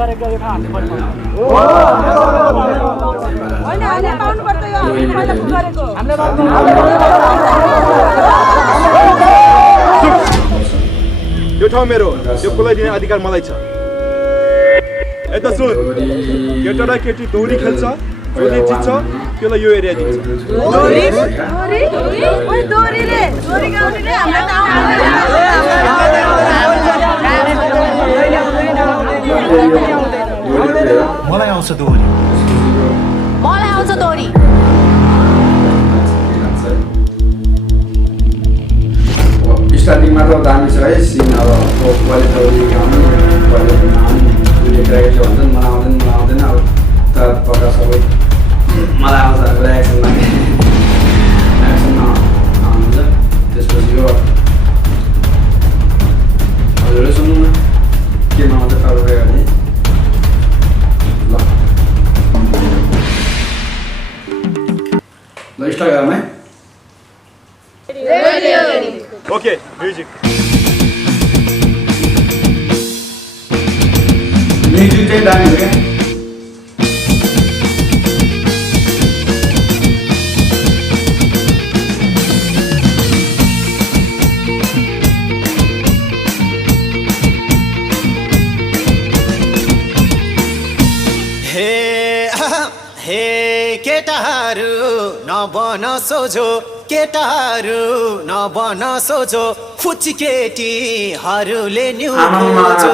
गरेको यो थाहा हाल्नु पर्छ होइन हामीले पाउनु पर्छ यो हामीले गरेको यो ठाउँ मेरो यो कुलै दिने अधिकार मलाई छ यता सुन केटा र केटी दौडी खेल्छ जसले जित्छ त्यसलाई यो एरिया दिन्छ दोरी दोरी ओइ दोरीले दोरी गाउने हामीले त मलाई आउँछ दोरी मलाई आउँछ दोरी स्टार्टिङमा त दामी छ है सिन अब कहिले दौडी गाउने कहिले केटाकेटी भन्छन् मलाई आउँदैन अब तर पक्का सबै मलाई आउँछ एक्सनमा हुन्छ त्यसपछि यो हजुरले सुन्नु न केमा आउँछ तपाईँले गर्ने ल स्टार्ट गरौँ है ओके म्युजिक म्युजिक चाहिँ दामी हो क्या केटाहरू नबन सोझो केटाहरू नबन सोझो फुच्ची केटीहरूले न्यु खोजो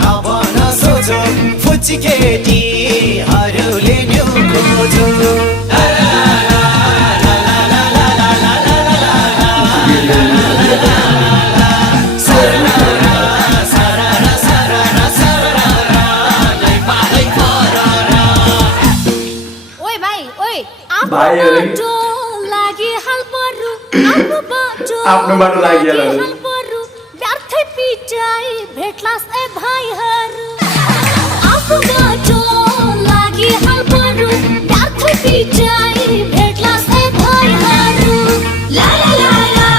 नबन सोझो फुच्ची केटीहरूले न्यु खोजो आफ्नो बाटो लागिहाल्यो व्यर्थै पिटाइ भेट्लास ए भाइहरू आफ्नो बाटो लागिहाल्नु व्यर्थै पिटाइ भेट्लास ए भाइहरू ला ला ला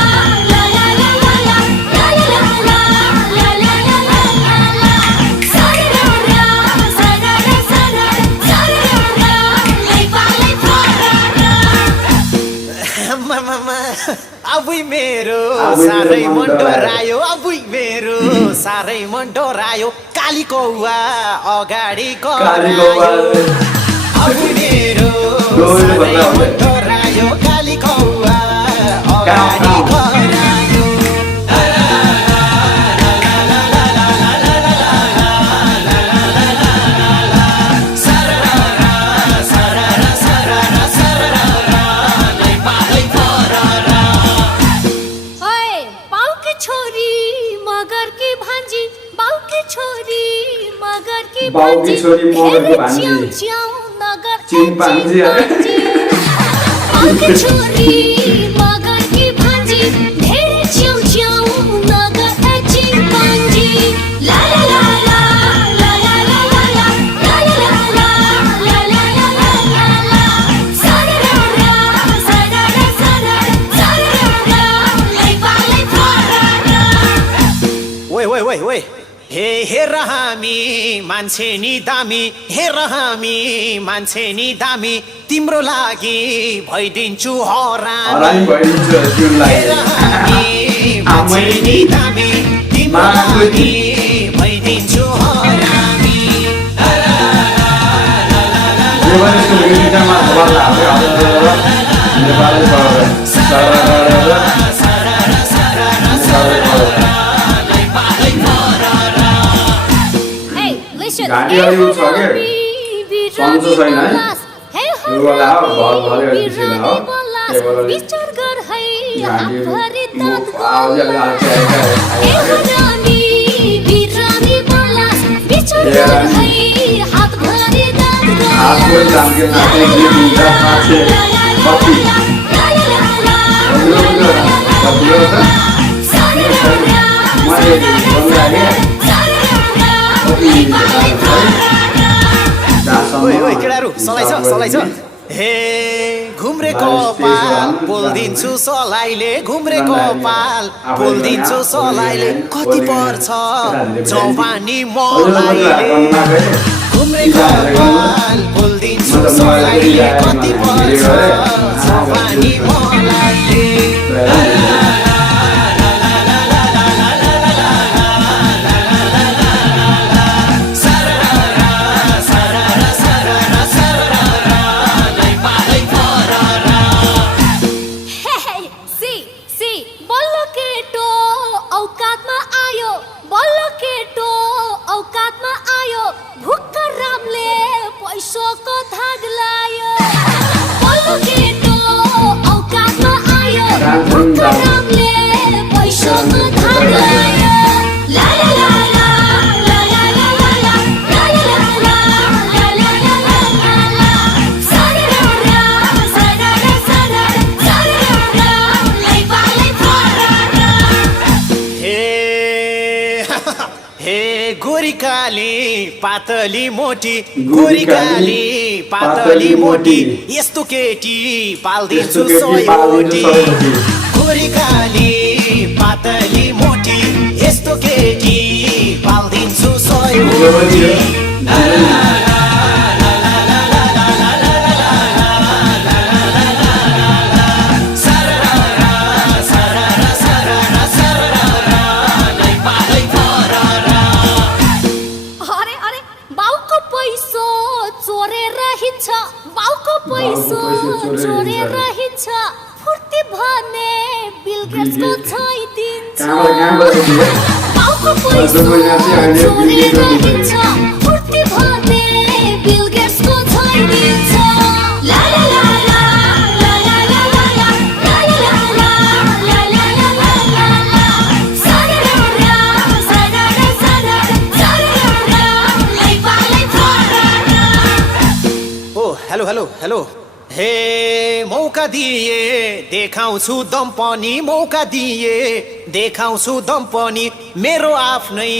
ला ला ला ला ला ला ला ला ला ला ला ला ला सारा सारा सारा सारा लै पालै पारा ममा अबुई मेरो सारै मन डरायो अबुई मेरो सारै मन डरायो काली कौवा अगाडि करायो अबुई मेरो सारै मन डरायो काली कौवा अगाडि करायो बाउकी छोरी मगरको भान्जी चिम्पान्जी बाउकी छोरी मगरकी भान्जी धेरै च्याउ च्याउ नगर ए चिम्पान्जी ला ला ला ला ला ला ला ला ला ला ला ला ला ला ला ला सारा सारा सारा सारा लै पालै पारा ओइ ओइ ओइ ओइ हेर हामी मान्छे नि दामी हेर हामी मान्छे नि दामी तिम्रो लागि भइदिन्छु हरामी हेर हामी मान्छे नि दामी तिम्रो लागि भइदिन्छु हरामी घाँटीहरू छ के सन्चो छैन है यो वाला हो घर भर्यो पिछिला हो विचार गर है घाँटी आवाज बिरामी बलास विचार गर है हात भरि दाद हातको जामके नाथे गीत हुन्छ माछे कति ओइ ओइ केटाहरु सलाइ छ हे घुम्रे कपाल बोल्दिन्छु सलाइले घुम्रे कपाल बोल्दिन्छु सलाइले कति पर्छ जवानी मलाइले घुम्रे कपाल बोल्दिन्छु सलाइले कति पर्छ जवानी मलाइले पातली मोटी गोरीकाली पातली मोटी यस्तो केटी पाल्दिन्छु सयवटी गोरीकाली पातली मोटी यस्तो केटी पाल्दिन्छु सयवटी चोरेर हिँड्छ फुर्ती भने बिल गेट्सको छोइदिन्छ बाउको पैसा चोरेर हिँड्छ फुर्ती भने बिल गेट्सको छोइदिन्छ ला ला ला ला ला ला ला ला ला ला ला ला ला ला ला सारा सारा सारा सारा लाई पालाई फरा ओ हेलो हेलो हेलो हे मौका दिए देखाउँछु दम पनि मौका दिए देखाउँछु दम पनि मेरो आफ्नै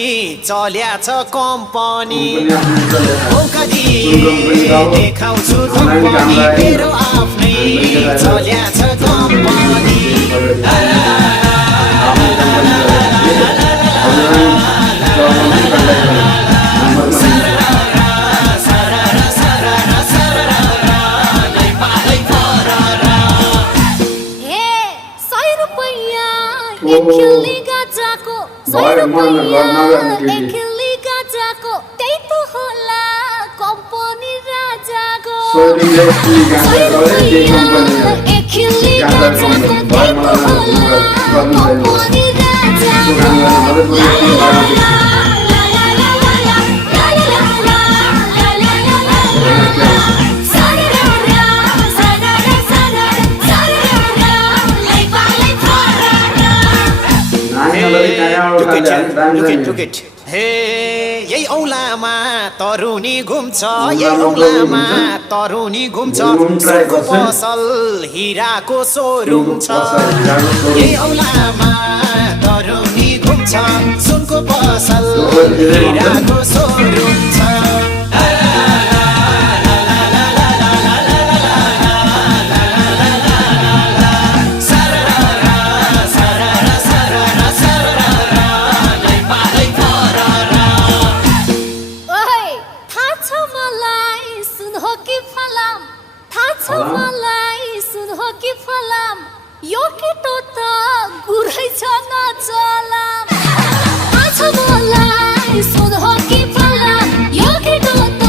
चल्या छ कम्पनी मौका दिए देखाउँछु दम पनि मेरो आफ्नै चल्या छ कम्पनी एकली गाजाको 100 रुपैयाँ एकली गाजाको त्यही त होला कम्पनी राजाको 100 रुपैयाँ एकली गाजाको त्यही त होला कम्पनी राजाको ला ला ला ला ला ला ला ला ला ला ला सारा सारा सारा सारा लाई पालाई फरा Look it. Hey, यही औलामा तरुनी घुम्छ यही औलामा तरुनी घुम्छ सुनको पसल हिराको सोरुम छ यही औलामा तरुनी घुम्छ सुनको पसल हिराको सोरुम छ यो केटो त गुरै छ नचलाम आछ मलाई सुन हो कि फलाम यो केटो त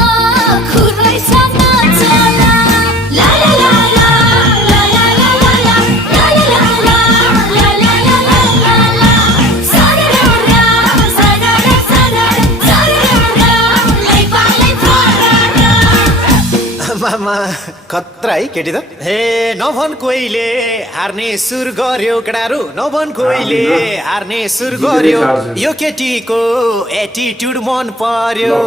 गुरै छ नचलाम ला ला ला ला ला ला ला ला ला ला ला ला ला ला ला सारा सारा सारा सारा लाई पालाई फरा मामा खतरा है केटी त हे नभन कोइले हार्ने सुर गर्यो केटारु नभन कोइले हार्ने सुर गर्यो यो केटीको एटिट्युड मन पर्यो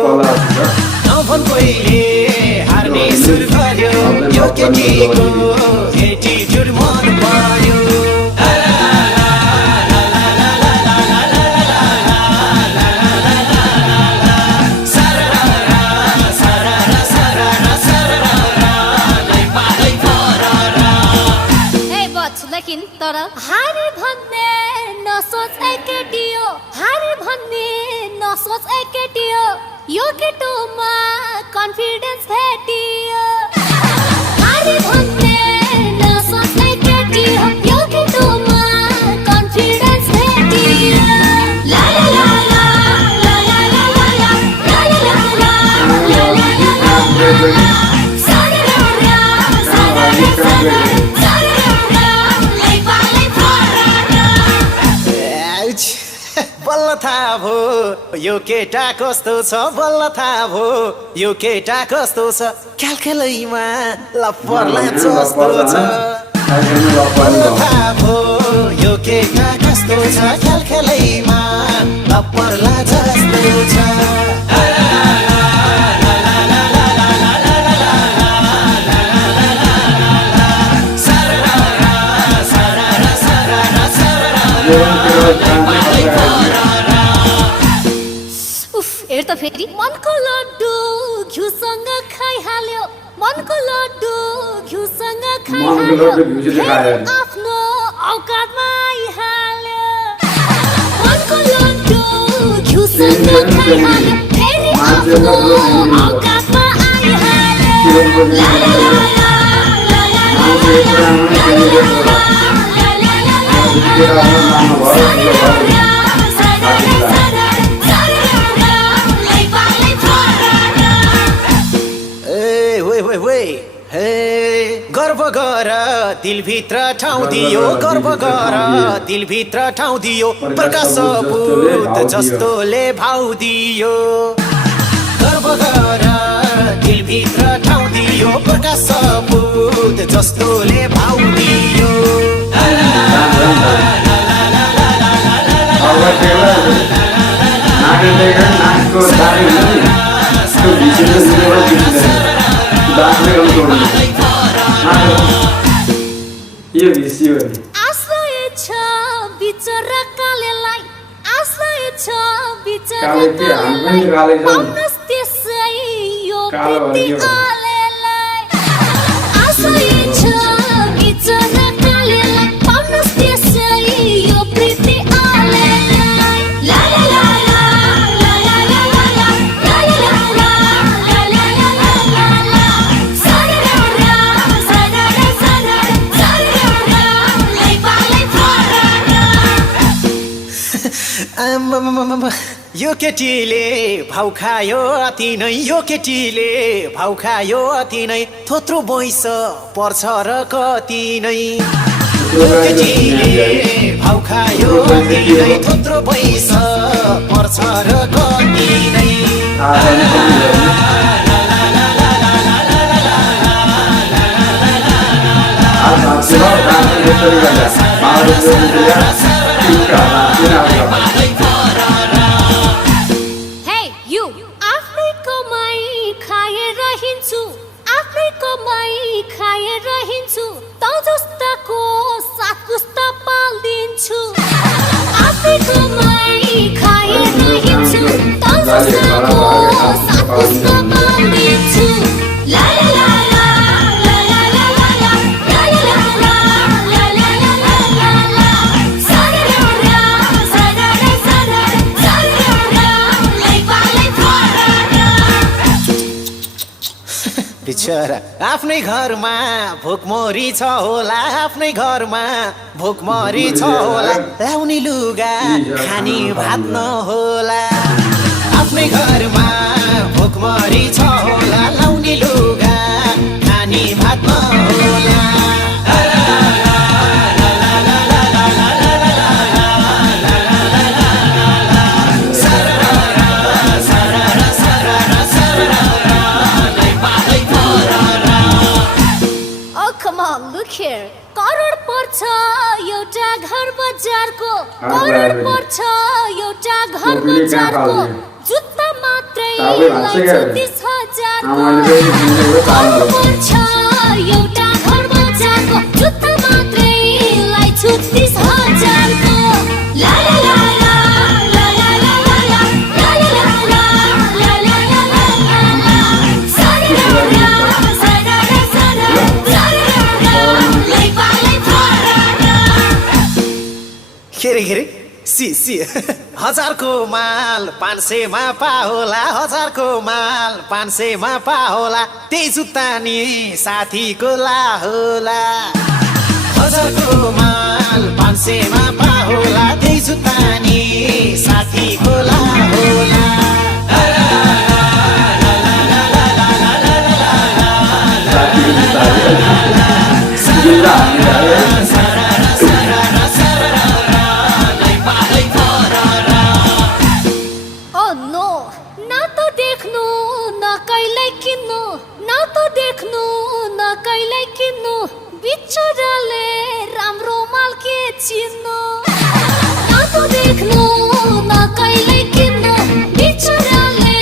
नभन कोइले हार्ने सुर गर्यो यो केटीको एटिट्युड मन पर्यो सकिन् तर हारे भन्ने नसोच एकेटी हो हारे भन्ने नसोच एकेटी हो यो केटोमा कन्फिडेन्स भेटियो हारे भन्ने नसोच एकेटी हो यो केटोमा कन्फिडेन्स भेटियो ला ला ला ला ला ला ला ला ला ला ला ला ला ला बल्ल थाहा भो यो केटा कस्तो छ बल्ल थाहा भो यो केटा कस्तो छ ख्यालखेलैमा लप्पर्ला जस्तो छ बल्ल थाहा भो यो केटा कस्तो छ ख्यालखेलैमा लप्पर्ला जस्तो छ हेर त फेरि मनको लड्डु घिउसँग खाइहाल्यो मनको लड्डु घिउसँग खाइहाल्यो आफ्नो औकातमा आइहाल्यो मनको लड्डु घिउसँग खाइहाल्यो फेरि आफ्नो औकातमा आइहाल्यो ला ला ला ला ला गर्व गर दिलभित्र ठाउँ दियो गर्व गर दिलभित्र ठाउँ दियो प्रकाश पूत जस्तोले भाउ दियो गर्व गर दिलभित्र ठाउँ दियो प्रकाश पूत जस्तोले भाउ दियो आश्रय छ बिचरा कालेलाई आश्रय छ बिचरा कालेलाई पाउनस् त्यसै यो प्रीति आलेलाई आश्रय छ बिचरा कालेलाई पाउनस् त्यसै यो प्रीति आलेलाई ला ला ला ला ला ला ला ला ला ला ला ला ला ला ला सारा सारा सारा यो केटीले भाउ खायो अति नै यो केटीले भाउ खायो अति नै थोत्रो बैस पर्छ र कति नै यो केटीले भाउ खायो अति नै थोत्रो बैस पर्छ र कति नै Hey, you! आफ्नै कमाई खाएर हिँड्छु आफ्नै कमाई खाएर हिँड्छु त जस्ताको सात पुस्ता पाल्दिन्छु आफ्नै कमाई खाएर हिँड्छु त जस्ताको सात पुस्ता पाल्दिन्छु ला ला ला ला ला ला ला ला ला ला ला ला ला ला ला ला सारा सारा सारा बिचरा आफ्नै घरमा भोकमरी छ होला आफ्नै घरमा भोकमरी छ होला लाउने लुगा खानी भात नहोला आफ्नै घरमा भोकमरी छ होला लाउने लुगा खानी भात नहोला Look here. करोड पर्छ एउटा घर बजारको करोड पर्छ एउटा घर बजारको जुत्ता मात्रै लाइछु 30,000 करोड पर्छ एउटा घर बजारको जुत्ता मात्रै लाइछु 30,000 को ला ला ला ला ला ला ला ला ला ला ला ला ला ला ला सारा सारा सारा के रे सी 1000को माल 500 मा पाहोला 1000को माल 500 मा पाहोला त्यही जुत्ता नि साथीको लाहोला 1000को माल 500 मा पाहोला त्यही जुत्ता नि साथीको लाहोला बिचराले राम्रो माल के चिन्नु न त देख्नु न कहिल्यै किन्नु बिचराले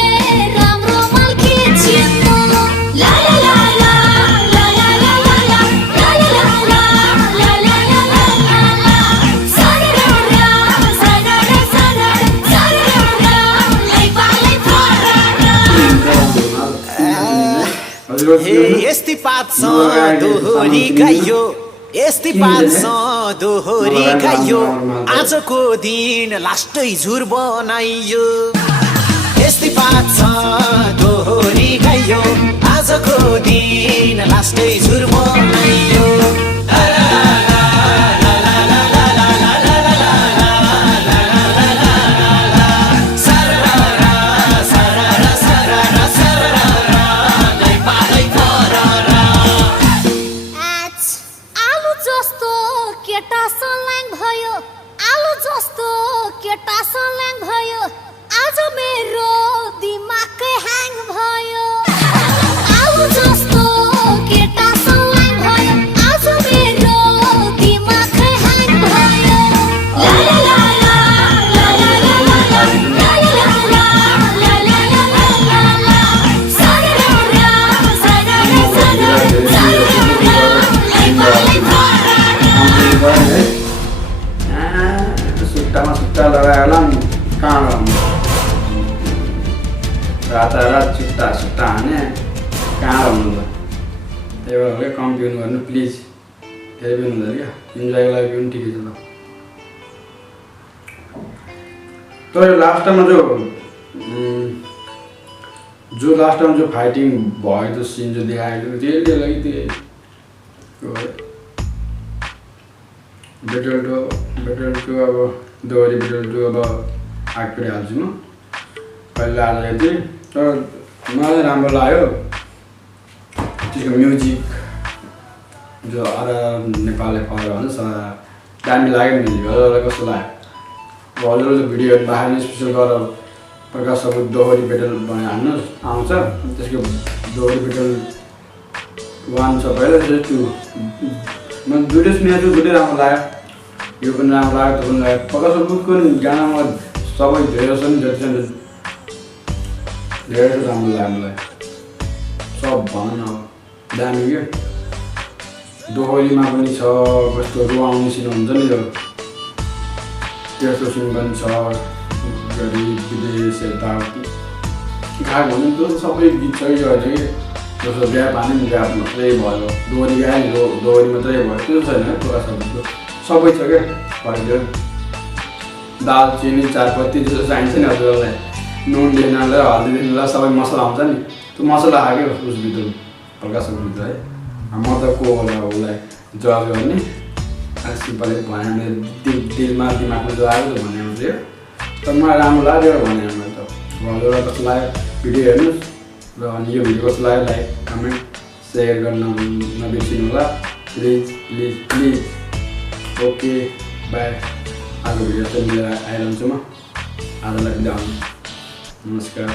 राम्रो माल के चिन्नु ला ला ला ला ला ला ला ला ला ला ला ला ला ला ला सारा सारा सारा सारा लै पालै यस्तै पात्छ दोहोरी गाइयो यस्तै पात्छ दोहोरी गाइयो आजको दिन लास्टै झुर बनाइयो यस्तै पात्छ दोहोरी गाइयो आजको दिन लास्टै झुर बनाइयो आज मेरो दिमागै ह्याङ भयो आलु जस्तो केटा सल्याङ भयो आज मेरो दिमागै ह्याङ भयो ला ला ला ला ला ला ला ला ला ला ला ला ला ला ला सारा सारा सारा सुट्टा लगाएर कहाँ रातारात सुट्टा हाने कहाँ रहनु त त्यही भएर कम पिउनु गर्नु प्लिज धेरै पिउनु हुँदैन क्या इन्जोयको लागि पिउनु ठिकै छ त तर लास्ट टाइममा जो लास्ट टाइम जो फाइटिङ भयो त्यो सिन जो देखाएको थियो त्यसले लागि त्यो बेटल टु अब दोहोरी बेटल टु अब आइपुगिहाल्छु म पहिला आज हेर्थेँ तर मलाई राम्रो लाग्यो त्यसको म्युजिक जो नेपालले फलो भन्छ दामी लाग्यो म्युजिक हजुरलाई कस्तो लाग्यो हजुरले भिडियोहरू बाहिर स्पेसल गरेर प्रकाश सबुत दोहोरी बेटल बनाइहाल्नुहोस् आउँछ त्यसको दोहोरी बेटल 1 छ पहिला त्यो 2 म दुईटै सुनेको छु दुईटै राम्रो लाग्यो यो पनि राम्रो लाग्यो त्यो पनि लाग्यो प्रकाश सबुतको गानामा सबै धेरै छ नि जति छ धेरै राम्रो लाग्यो मलाई सब भनौँ न दामी क्या दोहोरीमा पनि छ कस्तो रुवाउने सिन हुन्छ नि यो त्यस्तो सिन पनि छ गरिब विदेश यता गएको भने त्यो सबै गीत छ कि अहिले जस्तो बिहा पानी बिहा मात्रै भयो दोहोरी गायो दोहोरी मात्रै भयो त्यो छैन प्रकाश सबुतको सबै छ क्या फर्केर दाल चिनी चारपत्ती जस्तो चाहिन्छ नि हजुरलाई नुन लिनलाई हल्दी लिनलाई सबै मसला हुन्छ नि त्यो मसला हाल्यो उसभित्र प्रकाश सबुतभित्र है म त को होला उसलाई जज गर्ने सिम्पलै भने दिलमा दिमागमा जो आयो भन्ने थियो तर मलाई राम्रो लाग्यो भने मैले त हजुरलाई कस्तो लाग्यो भिडियो हेर्नुहोस् र अनि यो भिडियो कस्तो लाग्यो लाइक कमेन्ट सेयर गर्न नबिर्सिनु होला please please please okay by आज भिडियो चाहिँ लिएर आइरहन्छु म आजलाई बिदा हुनु नमस्कार